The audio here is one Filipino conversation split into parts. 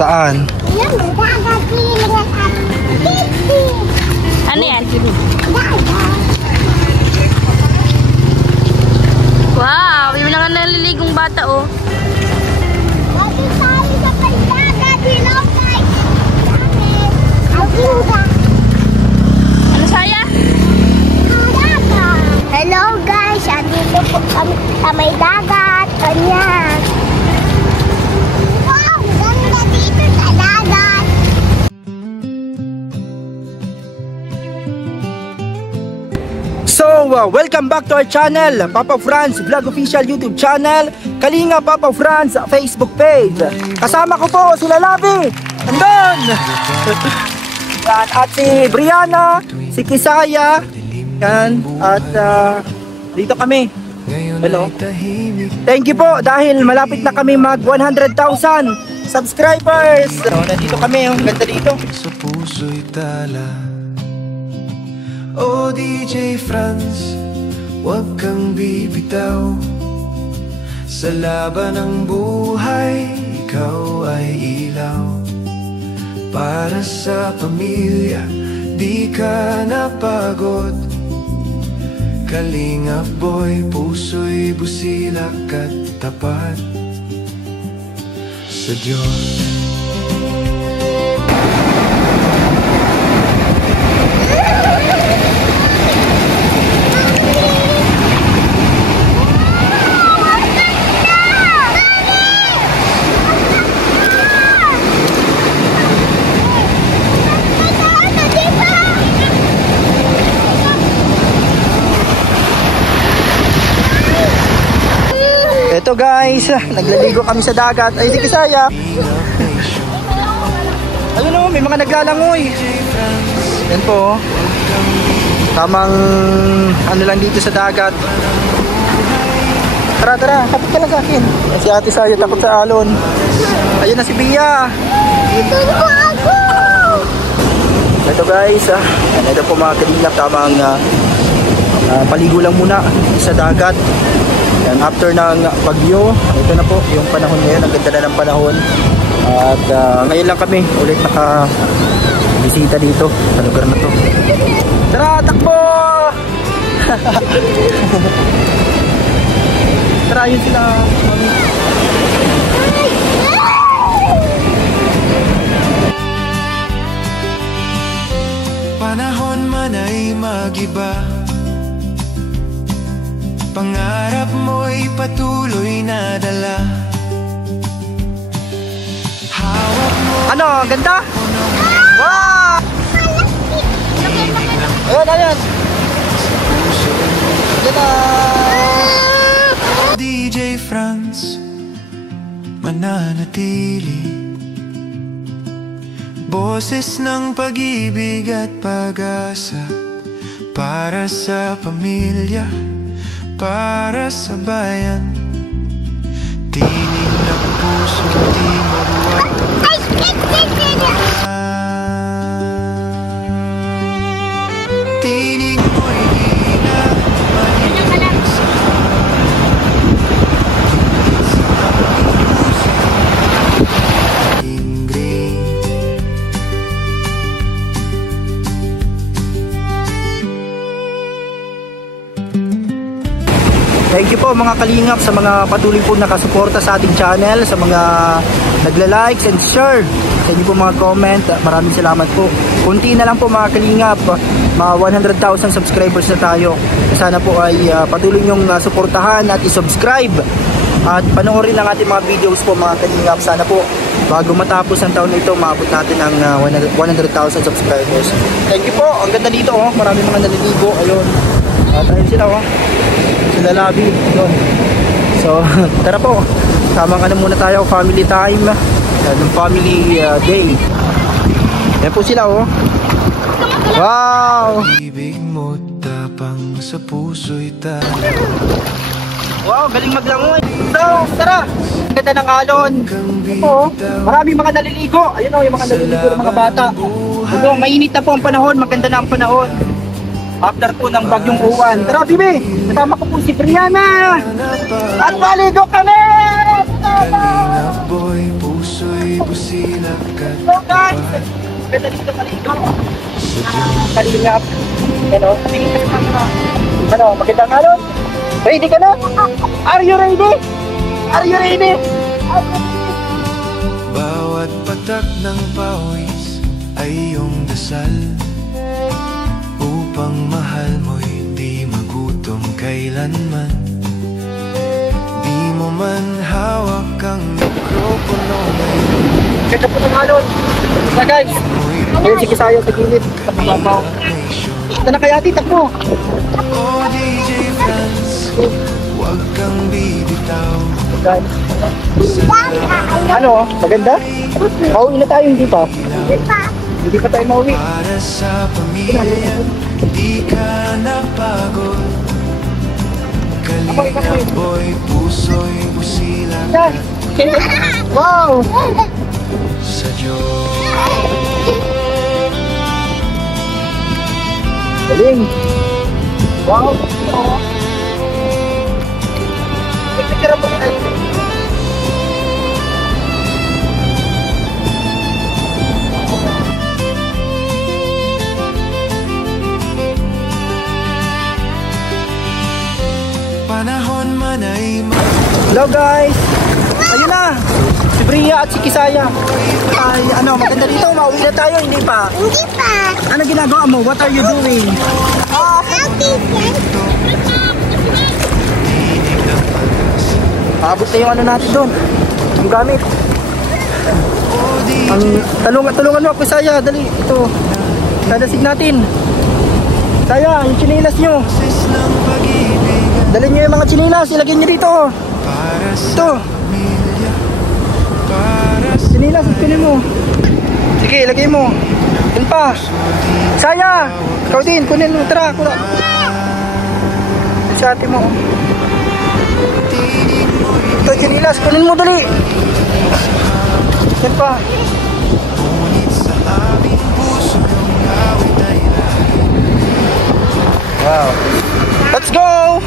Saan? Ano yan? Wow, may mga naliligong bata oh. Ano saya? Hello guys, andito po kami sa may dagat. Ayan. Wow, ganda dito sa dagat. So, welcome back to our channel, Papa Franz Vlog Official YouTube channel, Kalinga Papa Franz Facebook page. Kasama ko po sila Labi, andun! Yan, at si Brianna, si Kisaya, yan, at dito kami. Hello. Thank you po dahil malapit na kami mag 100,000 subscribers. So, nandito kami, ang ganda dito. Sa puso'y tala. Oh DJ Franz, huwag kang bibitaw. Sa laban ng buhay, ikaw ay ilaw. Para sa pamilya, di ka napagod. Kalinga boy, puso'y busilak at tapat sa Diyos. Ito guys, naglaligo kami sa dagat. Ay, si Kisaya. Ayun o, may mga naglalangoy. Yan po. Tamang ano lang dito sa dagat. Tara, tara, kapit ka lang sa akin. Si Ate Saya takot sa alon. Ayun na si Bia. Ito na ako. Ito guys, ito po mga kalingap. Tamang paligo lang muna sa dagat. Yan, after ng bagyo, ito na po yung panahon ngayon, ang ganda na ng panahon. At ngayon lang kami ulit naka-bisita dito sa lugar na to. Tara, takbo! Tara, yun sila. Panahon man ay mag-iba, pangarap mo'y patuloy na dala. Hawak mo. Ano, ganda? Wow! Ayun, ayun. Ganda! DJ Franz, mananatili. Boses ng pag-ibig at pag-asa para sa pamilya, para sa bayan. Tinig ng puso, di mabuwag. Tinig mo'y di na malimusa. Thank you po mga kalingap sa mga patuloy po nakasuporta sa ating channel, sa mga nagla-likes and share, sa inyo po mga comment. Maraming salamat po. Kunti na lang po mga kalingap, mga 100,000 subscribers na tayo. Sana po ay patuloy nyong suportahan at i-subscribe at panoorin ang ating mga videos po mga kalingap. Sana po bago matapos ang taon nito maabot natin ang 100,000 subscribers. Thank you po. Ang ganda dito oh, maraming mga naliligo. Ayun. At ayun sila oh, sila Labi doon. So tara po, tamang ano muna tayo, family time, ng family day. Yan po sila oh. Wow! Ibig mo tapang sa puso'y tala. Wow, galing maglangoy. So tara, ang ganda ng alon. Ito, maraming mga naliligo. Ayun oh, yung mga naliligo ng mga bata. Ito, mainit na po ang panahon, maganda na ang panahon. After po ng bagyong uwan. Tara, Bibi! Kasama ko po si Brianna! At maligo kami! Kalinga boy, puso puso'y busilak at So guys, ganda dito Kalingap. Kalingap. Ano, magandang araw. Ready ka na? Are you ready? Are you ready? bawat patak ng pawis ay iyong dasal upang mahal mo'y di magutom kailanman. Di mo man hawak ang mikropono ngayon, Ganda po ng alon. So guys, ayun si Kisayo sa gilid. Sa pababaw. nation. Ito na kaya tita mo. Oh DJ Franz, huwag kang bibitaw. Guys, ano, maganda? Pauwi na tayo, hindi pa. Hindi pa tayo mauwi. Para sa pamilya, di ka napagod. Kalingap boy, puso'y busilak Yan. Wow! sa Diyos. Galing. Wow. Picture mo tayo. Panahon man ay Hello guys! Ayun na! Si Bria at si Kisaya. Ay, ano, maganda dito. Mauwi na tayo, hindi pa. Hindi pa. Ano ginagawa mo? What are you doing? Healthy Abot na yung ano natin doon. Yung gamit. Ang tulungan mo, Kisaya. Dali, ito. Dadasig natin. Saya, yung chinilas nyo. sis ng pag-ibig Dali nyo yung mga chinilas. Ilagay nyo dito. para sa Ito. pamilya, para sa Chinilas, pinin mo. Sige, ilagay mo. Yun pa. Saya! Ikaw din, kunin mo. Tara, kula. Sa ate mo. tinig mo'y Ito, chinilas. Kunin mo, dali. Yan pa. ngunit sa aming puso yung awit ay lahat. Wow. Let's go!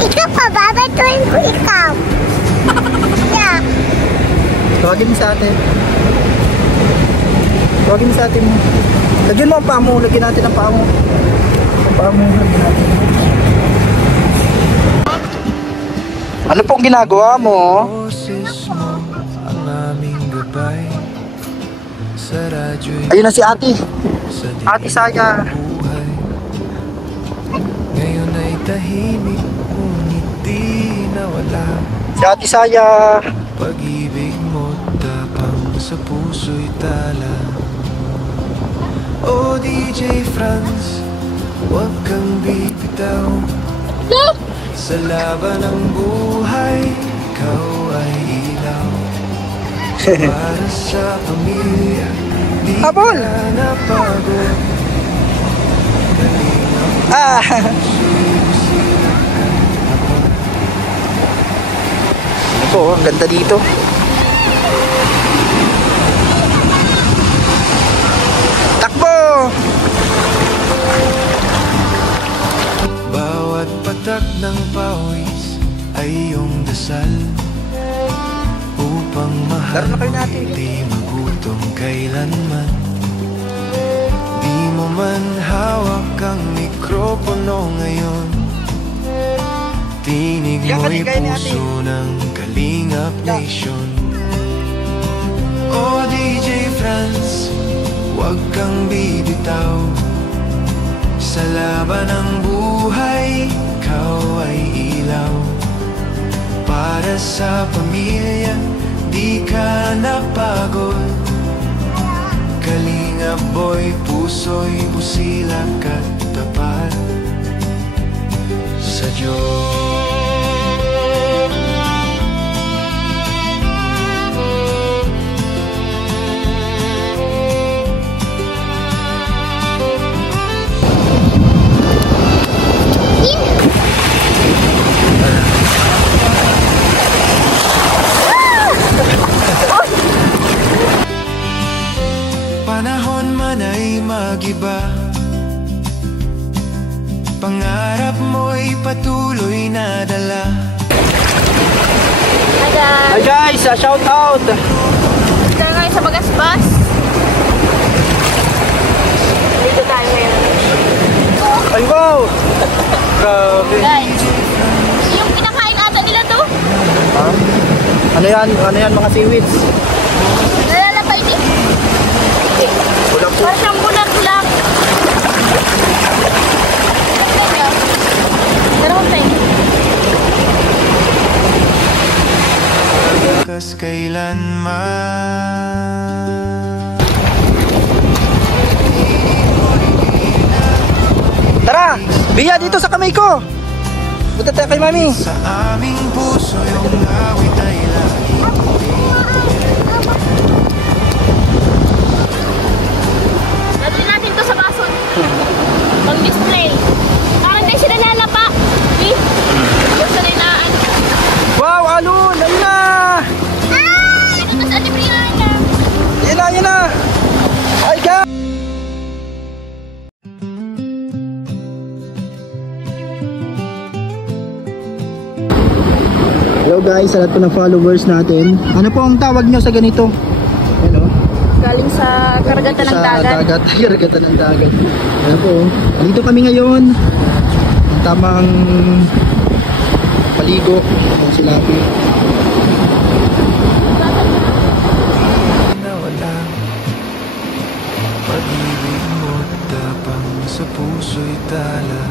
Ikaw pa, babatuin ko ikaw. Yeah. Tawagin mo sa atin. Tawagin mo sa atin mo. Lagyan mo ang paa mo. Lagyan natin ang paa mo. Ang paa mo. Lagyan natin. Ano pong ginagawa mo? Boses mo ang aming gabay sa radyo'y Ayun na si ate. sa Ate Saya. buhay. Ngayon ay tahimik, ngunit di nawala. Si ate Saya. Pag-ibig mo tapang sa puso'y tala. Oh DJ Franz, huwag kang bibitaw. Sa laban ng buhay, ikaw ay ilaw. Para sa pamilya, di Habol! ka napagod. Ah! Ito, ang ganda dito. Takbo! Bawat patak ng pawis ay iyong dasal upang mahal Laro na kayo mo natin. hindi magutom kailanman. Di mo man hawak ang mikropono ngayon, tinig Yan, mo'y kaligay natin. puso ng Kalingap Nation. Oh DJ Franz, huwag kang bibitaw. Sa laban ng buhay, ikaw ay ilaw. Para sa pamilya, di ka napagod. Kalingap boy, puso'y busilak at tapat sa Diyos. Panahon ba? Pangarap mo'y patuloy na dala. Hi guys! Hi guys, shout out! Dito ngayon sa Bagasbas. Dito tayo ngayon. Ay wow! Grabe! Guys, yung kinakain ata nila to. Ha? Ano yan? Ano yan mga seaweeds? Nalalapay din. Wala po. Parang siyang bulag-bulag. Darong tayo. Kas kailanman. Tara! Bia dito sa kamay ko! Punta tayo kay mami. Sa aming puso yung awit ay lagi. Dati natin to sa baso. Pang display. Parang di sila lalapa. Eh? Yung sanay na ano. Wow, alon! Ayun na! Ito to sa Libriana. Ayun na, ayun na! Ay God! Hello guys, sa lahat po ng followers natin. Ano po ang tawag nyo sa ganito? Ano? Galing sa karagatan ng dagat. Karagatan ng dagat. Ano po, dito kami ngayon. Ang tamang paligo ng silapi. Nawala pag-ibig mo't tapang sa puso'y tala.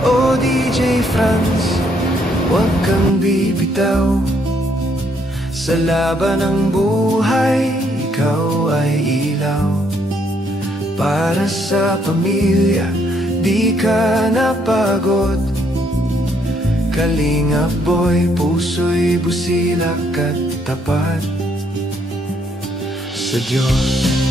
Oh DJ Franz, huwag kang bibitaw. Sa laban ng buhay, ikaw ay ilaw. Para sa pamilya, di ka napagod. Kalingap boy, puso'y busilak at tapat sa Diyos.